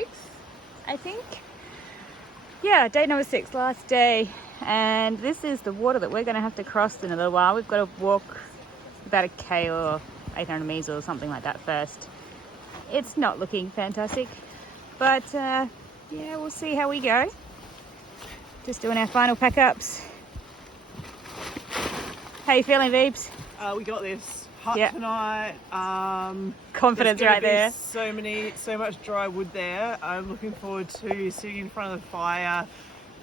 6, I think. Yeah, day number 6, last day. And this is the water that we're going to have to cross in a little while. We've got to walk about a K or 800 meters or something like that first. It's not looking fantastic, but yeah, we'll see how we go. Just doing our final pack-ups. How you feeling, Veebs? We got this. Hut tonight. Confidence right there. So much dry wood there. I'm looking forward to sitting in front of the fire.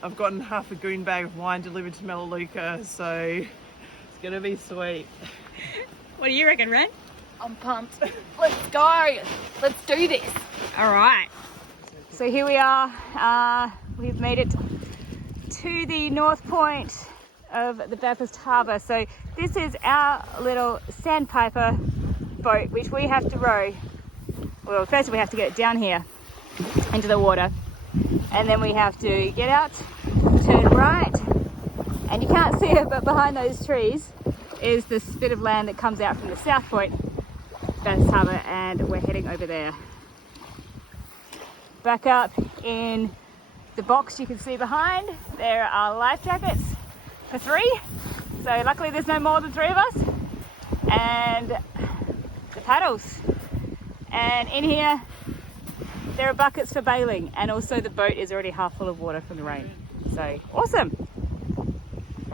I've gotten half a goon bag of wine delivered to Melaleuca, so it's gonna be sweet. What do you reckon, Ren? I'm pumped. Let's go. Let's do this. All right. So here we are. We've made it to the north point of the Bathurst Harbour. So this is our little sandpiper boat, which we have to row. Well, first we have to get it down here into the water, and then we have to get out, turn right, and you can't see it, but behind those trees is the spit of land that comes out from the south point, Bathurst Harbour, and we're heading over there. Back up in the box you can see behind, there are life jackets for 3. So luckily there's no more than 3 of us. And the paddles. And in here, there are buckets for bailing. And also the boat is already half full of water from the rain. So awesome. Doing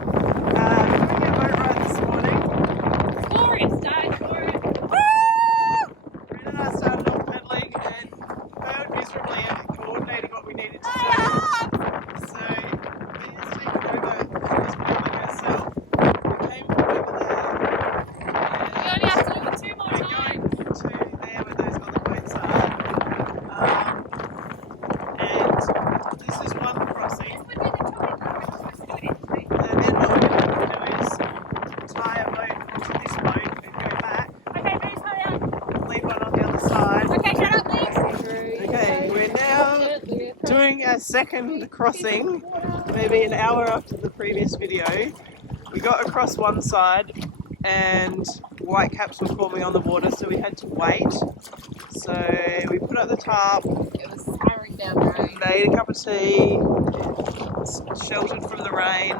a boat ride this morning. Glorious day for it. Ren and I started off paddling and failed miserably at coordinating what we needed to do. So Leah's taken over and was paddling herself. We came from over there. We only have to do it 2 more We're times. going to there where those other boats are. And this is one crossing. And then what we're going to do is tie a boat onto this boat and go back. Okay, please hurry up. Leave one on the other side. Okay, shut up, please. Okay, we're now doing our second crossing, maybe an hour after the previous video. We got across one side and white caps were forming on the water, so we had to wait. So we put up the tarp, It was hammering down the rain. made a cup of tea, sheltered from the rain,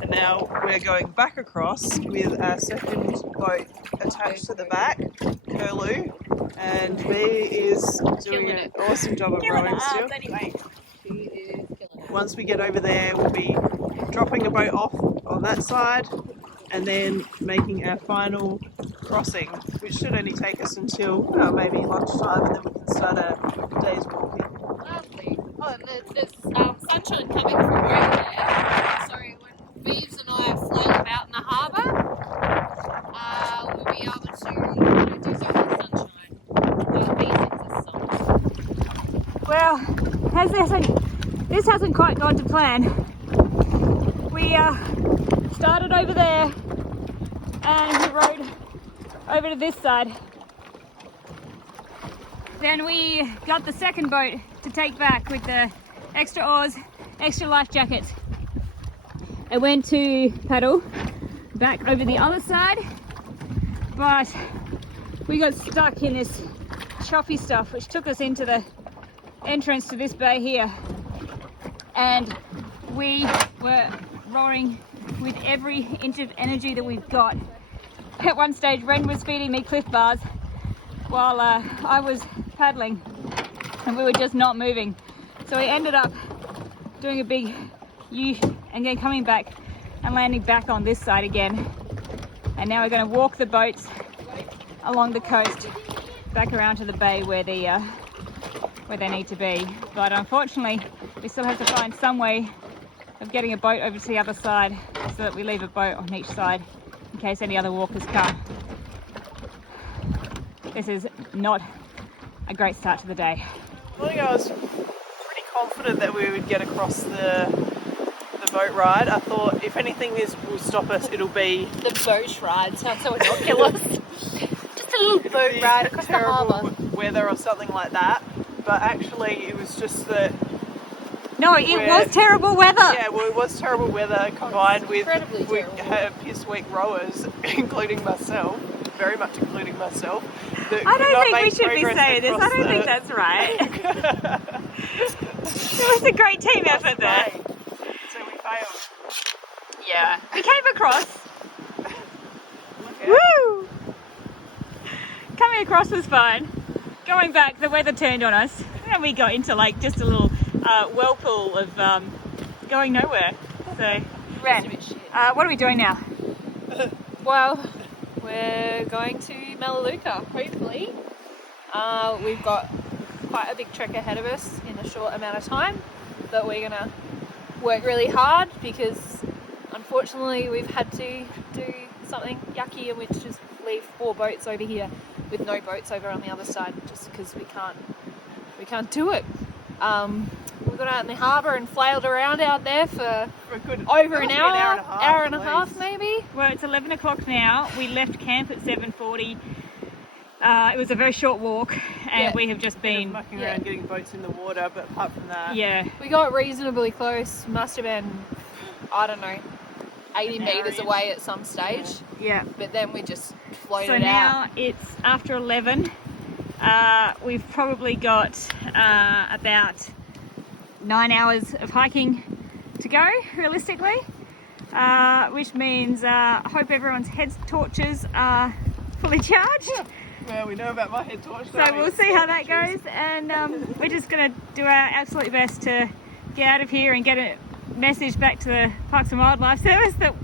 and now we're going back across with our second boat attached to the back, Curlew, and B is doing an awesome job of rowing still. Anyway. She is killing it. Once we get over there, we'll be dropping a boat off on that side and then making our final crossing, which should only take us until maybe lunchtime, and then we can start our day's walking. Lovely. Oh, and there's sunshine coming from right there. So when Beeves and I float about in the harbour, we'll be able to do some of the sunshine. Well, this hasn't quite gone to plan. We started over there and we rowed over to this side. Then we got the second boat to take back with the extra oars, extra life jackets. I went to paddle back over the other side, but we got stuck in this choppy stuff which took us into the entrance to this bay here, and we were roaring with every inch of energy that we've got. At one stage Ren was feeding me Cliff Bars while I was paddling, and we were just not moving. So we ended up doing a big U and then coming back and landing back on this side again. And now we're going to walk the boats along the coast back around to the bay where they need to be. But unfortunately, we still have to find some way of getting a boat over to the other side so that we leave a boat on each side in case any other walkers come. This is not a great start to the day. Morning, I was pretty confident that we would get across the boat ride. I thought if anything will stop us, it'll be The boat ride sounds so innocuous. Just a little boat ride across the terrible harbour. weather or something like that. But actually, it was just that. No, it was terrible weather. Yeah, well, it was terrible weather combined with Incredibly terrible. piss weak rowers, including myself. very much including myself, that I could don't not think we make should be progress saying this. I across don't think the- that's right. It was a great team effort there. So we failed. Yeah. We came across. Yeah. Woo! Coming across was fine. Going back, the weather turned on us, and we got into like just a little whirlpool of going nowhere. So, Ren, what are we doing now? Well, we're going to Melaleuca, hopefully. We've got quite a big trek ahead of us in a short amount of time, but we're going to work really hard because unfortunately we've had to do something yucky, and we just leave 4 boats over here with no boats over on the other side just because we can't do it. We got out in the harbour and flailed around out there for over an hour and a half maybe. Well, it's 11 o'clock now. We left camp at 7:40. It was a very short walk, and we have just been mucking around getting boats in the water, but apart from that, we got reasonably close. Must have been, I don't know, 80 metres away at some stage. Yeah. But then we just floated So out. now it's after 11. We've probably got about 9 hours of hiking to go, realistically, which means I hope everyone's head torches are fully charged. well, we know about my head torch. So we'll see how that goes, and we're just going to do our absolute best to get out of here and get a message back to the Parks and Wildlife Service that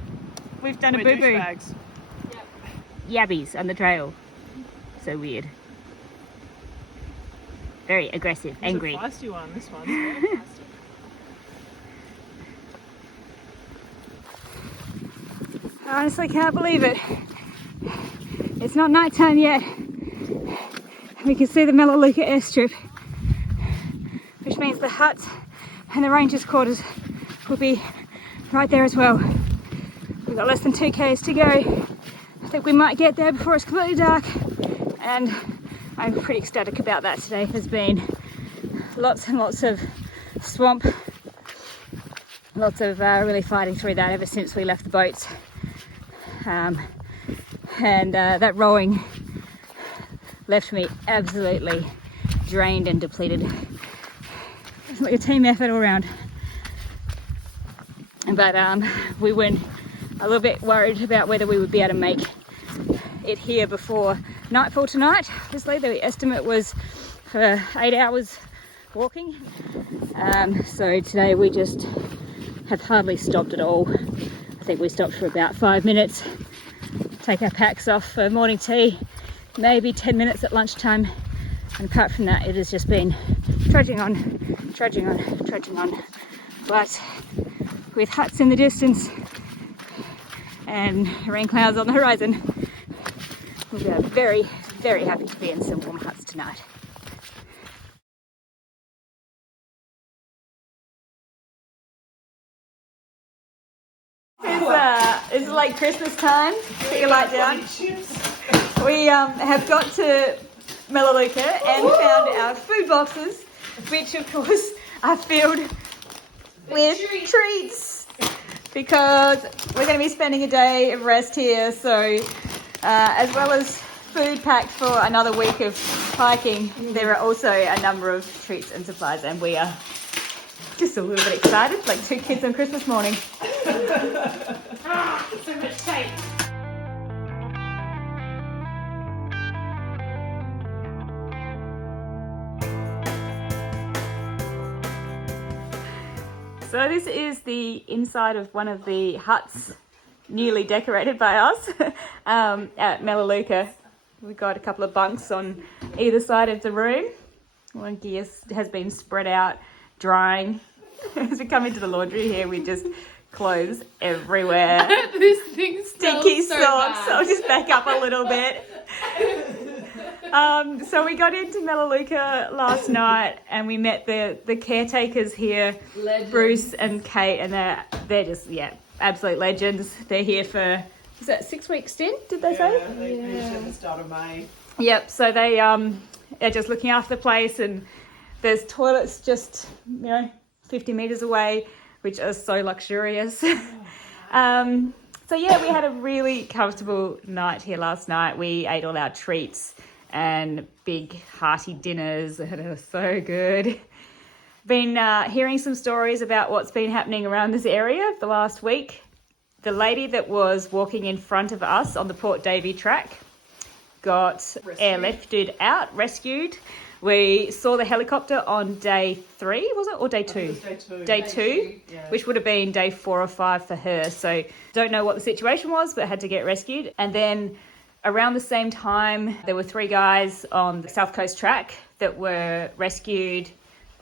we've done a boo-boo. Yabbies on the trail. So weird. Very aggressive, angry. It's a feisty one, this one. Very feisty. I honestly can't believe it. It's not night time yet. We can see the Melaleuca airstrip, which means the huts and the rangers' quarters will be right there as well. We've got less than 2 k's to go. I think we might get there before it's completely dark, and I'm pretty ecstatic about that today. There's been lots and lots of swamp, lots of really fighting through that ever since we left the boats. And that rowing left me absolutely drained and depleted. It's like a team effort all around. But we were a little bit worried about whether we would be able to make it here before nightfall tonight. Obviously, the estimate was for 8 hours walking. So today we just have hardly stopped at all. I think we stopped for about 5 minutes, take our packs off for morning tea, maybe 10 minutes at lunchtime, and apart from that it has just been trudging on, but with huts in the distance and rain clouds on the horizon, we are very, very happy to be in some warm huts tonight. It's like Christmas time. Put your light down. We have got to Melaleuca and found our food boxes, which of course are filled with treats because we're going to be spending a day of rest here. So as well as food packed for another week of hiking, there are also a number of treats and supplies, and we are just a little bit excited, like 2 kids on Christmas morning. So much tape. So this is the inside of one of the huts newly decorated by us at Melaleuca. We've got a couple of bunks on either side of the room. One gear has been spread out, drying. As we come into the laundry here, we just clothes everywhere. This thing Stinky smells so socks. bad. I'll just back up a little bit. So we got into Melaleuca last night and we met the caretakers here, Legends. Bruce and Kate, and they're just absolute legends. They're here for, is that 6 week stint? Did they say? They finished at the start of May. Yep. So they are just looking after the place, and there's toilets just 50 meters away, which are so luxurious. So yeah, we had a really comfortable night here last night. We ate all our treats and big hearty dinners, and it was so good. Been hearing some stories about what's been happening around this area the last week. The lady that was walking in front of us on the Port Davey track got airlifted out, rescued. We saw the helicopter on day 3, was it? Or day 2? It was day 2. Day 2, yeah. which would have been day 4 or 5 for her. So don't know what the situation was, but had to get rescued. And then around the same time, there were 3 guys on the South Coast track that were rescued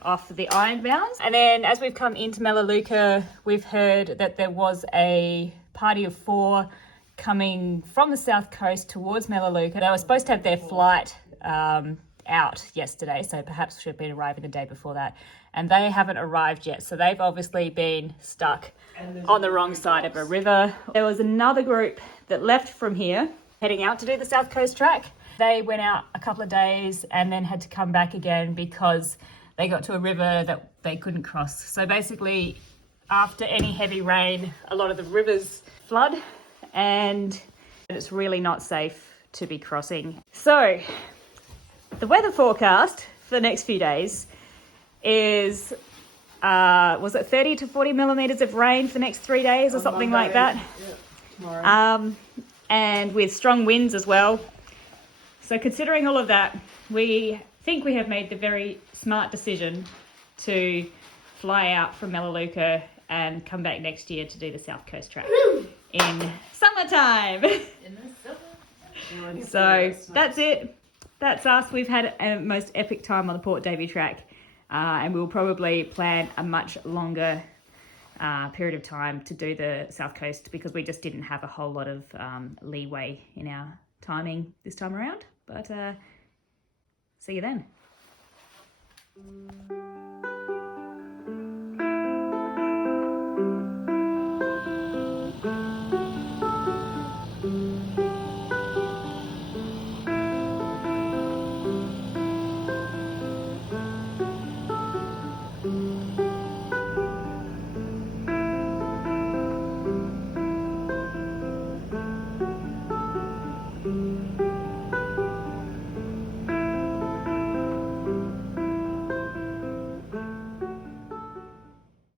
off the Ironbounds. And then as we've come into Melaleuca, we've heard that there was a party of 4 coming from the South Coast towards Melaleuca. They were supposed to have their flight out yesterday, so perhaps should have been arriving the day before that. And they haven't arrived yet, so they've obviously been stuck on the wrong side of a river. There was another group that left from here, heading out to do the South Coast track. They went out a couple of days and then had to come back again because they got to a river that they couldn't cross. So basically, after any heavy rain, a lot of the rivers flood and it's really not safe to be crossing. So the weather forecast for the next few days is, was it 30 to 40 millimetres of rain for the next 3 days or something Monday, like that? Yeah, tomorrow. And with strong winds as well. So considering all of that, we think we have made the very smart decision to fly out from Melaleuca and come back next year to do the South Coast track in summertime. So that's it. That's us. We've had a most epic time on the Port Davey track, and we'll probably plan a much longer period of time to do the South Coast because we just didn't have a whole lot of leeway in our timing this time around. But see you then.